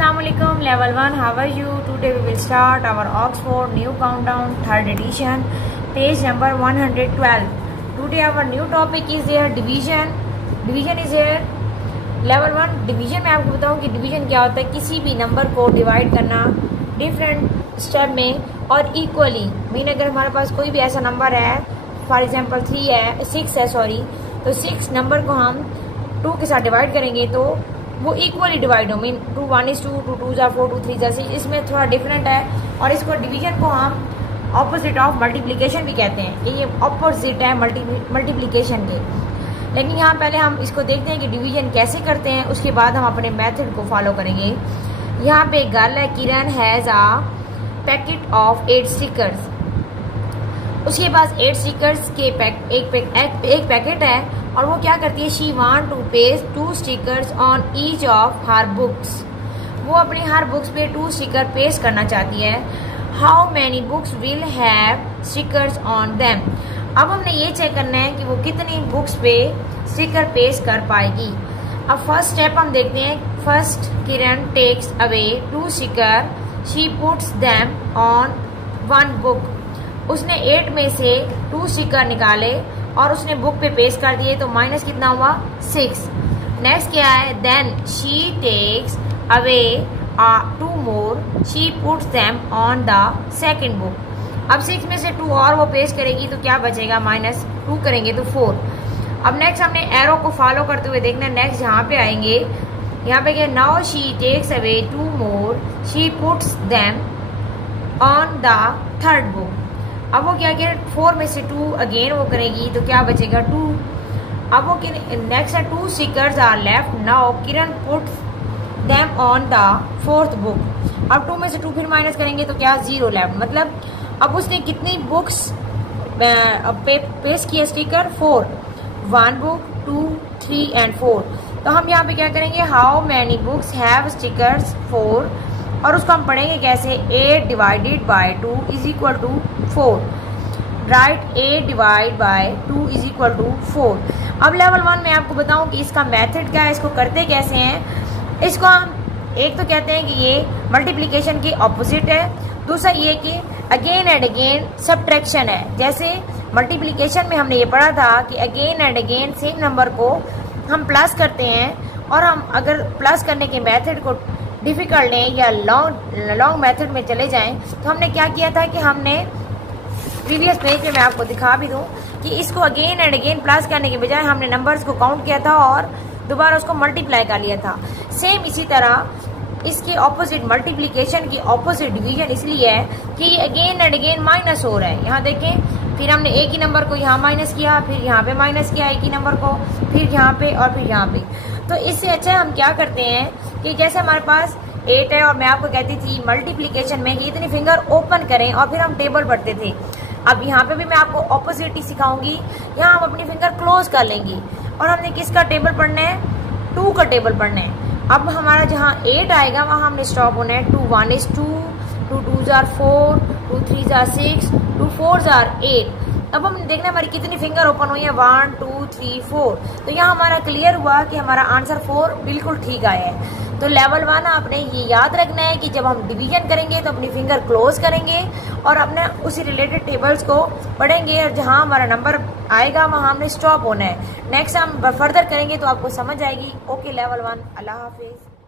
Assalamualaikum level 1, how are you? Today we will start our Oxford new countdown 3rd edition, page number 112. Today our new topic is here division. Division is here level 1. Division में आपको बताऊँ कि division क्या होता है, किसी भी number को डिवाइड करना डिफरेंट स्टेप में और इक्वली। मीन अगर हमारे पास कोई भी ऐसा नंबर है, फॉर एग्जांपल 6 है तो 6 नंबर को हम 2 के साथ डिवाइड करेंगे तो वो इक्वली डिवाइड हो। Mean 2 1 is 2, 2 2 are 4, 2 3 are 6। इसमें थोड़ा डिफरेंट है और इसको डिवीजन को हम ऑपोजिट ऑफ मल्टीप्लिकेशन भी कहते हैं कि ये ऑपोजिट है मल्टीप्लिकेशन के। लेकिन यहाँ पहले हम इसको देखते हैं कि डिवीजन कैसे करते हैं, उसके बाद हम अपने मेथड को फॉलो करेंगे। यहाँ पे एक गर्ल है, Kiran has a packet of 8 stickers. उसके पास 8 स्टिकर्स के एक पैकेट है और वो क्या करती है, she want to paste 2 stickers on each of her books. वो अपनी हर बुक्स पे 2 स्टिकर पेस्ट करना चाहती है। How many books will have stickers on them. अब हमने ये चेक करना है कि वो कितनी बुक्स पे स्टिकर पेस्ट कर पाएगी। अब फर्स्ट स्टेप हम देखते हैं। First Kiran takes away 2 sticker, she puts them on 1 book. उसने 8 में से 2 स्टिकर निकाले और उसने बुक पे पेस्ट कर दिए तो माइनस कितना हुआ, 6। नेक्स्ट क्या है, then she takes away 2 more, she puts them on the second book. अब 6 में से 2 और वो पेस्ट करेगी तो क्या बचेगा, -2 करेंगे तो 4। अब नेक्स्ट हमने एरो को फॉलो करते हुए देखना है। नेक्स्ट यहाँ पे आएंगे, यहाँ पे क्या, now she takes away 2 more, she puts them on the third book. अब वो क्या करें, 4 में से 2 अगेन वो करेगी तो क्या बचेगा, 2। अब वो नेक्स्ट है 2 stickers are left, now Kiran puts them on the 4th book. अब 2 में से 2 फिर माइनस करेंगे तो क्या, 0 लेफ्ट। मतलब अब उसने कितनी बुक्स पेस्ट किया स्टिकर, 4। 1 book, 2 3 and 4। तो हम यहाँ पे क्या करेंगे, how many books have stickers 4, और उसको हम पढ़ेंगे कैसे, 8 divided by 2 is equal to 4। Right, 8 divide by 2 is equal to 4। अब लेवल 1 में आपको बताऊं कि इसका मेथड क्या है, इसको करते कैसे हैं। इसको हम एक तो कहते हैं कि ये मल्टीप्लिकेशन की ऑपोजिट है, दूसरा ये कि अगेन एंड अगेन सब्ट्रैक्शन है। जैसे मल्टीप्लिकेशन में हमने ये पढ़ा था कि again and again same number को हम प्लस करते हैं, और हम अगर प्लस करने के मेथड को डिफिकल्ट लें या लॉन्ग मेथड में चले जाएं तो हमने क्या किया था कि हमने प्रीवियस पेज में मैं आपको दिखा भी दूं कि इसको अगेन एंड अगेन प्लस करने के बजाय हमने नंबर्स को काउंट किया था और दोबारा उसको मल्टीप्लाई कर लिया था। सेम इसी तरह इसके ऑपोजिट मल्टीप्लिकेशन की ऑपोजिट डिवीजन इसलिए है कि ये अगेन एंड अगेन माइनस हो रहा है। यहाँ देखें, फिर हमने एक ही नंबर को यहाँ माइनस किया, फिर यहाँ पे माइनस किया एक ही नंबर को, फिर यहाँ पे और फिर यहाँ पे। तो इससे अच्छा हम क्या करते हैं कि जैसे हमारे पास 8 है और मैं आपको कहती थी मल्टीप्लिकेशन में कि इतनी फिंगर ओपन करें और फिर हम टेबल पढ़ते थे। अब यहाँ पे भी मैं आपको ऑपोजिट ही सिखाऊंगी। यहाँ हम अपनी फिंगर क्लोज कर लेंगे और हमने किसका टेबल पढ़ना है, 2 का टेबल पढ़ना है। अब हमारा जहाँ 8 आएगा वहाँ हमने स्टॉप होना है। 2 1 is 2, 2 2 are 4, 2 3 are 6, 2 4 are 8। अब हम देखना हमारी कितनी फिंगर ओपन हुई है, 1 2 3 4। तो यहाँ हमारा क्लियर हुआ कि हमारा आंसर 4 बिल्कुल ठीक आया है। तो लेवल 1 आपने ये याद रखना है कि जब हम डिवीजन करेंगे तो अपनी फिंगर क्लोज करेंगे और अपने उसी रिलेटेड टेबल्स को पढ़ेंगे और जहाँ हमारा नंबर आएगा वहाँ हमने स्टॉप होना है। नेक्स्ट हम फर्दर करेंगे तो आपको समझ आएगी। ओके लेवल 1, अल्लाह हाफिज।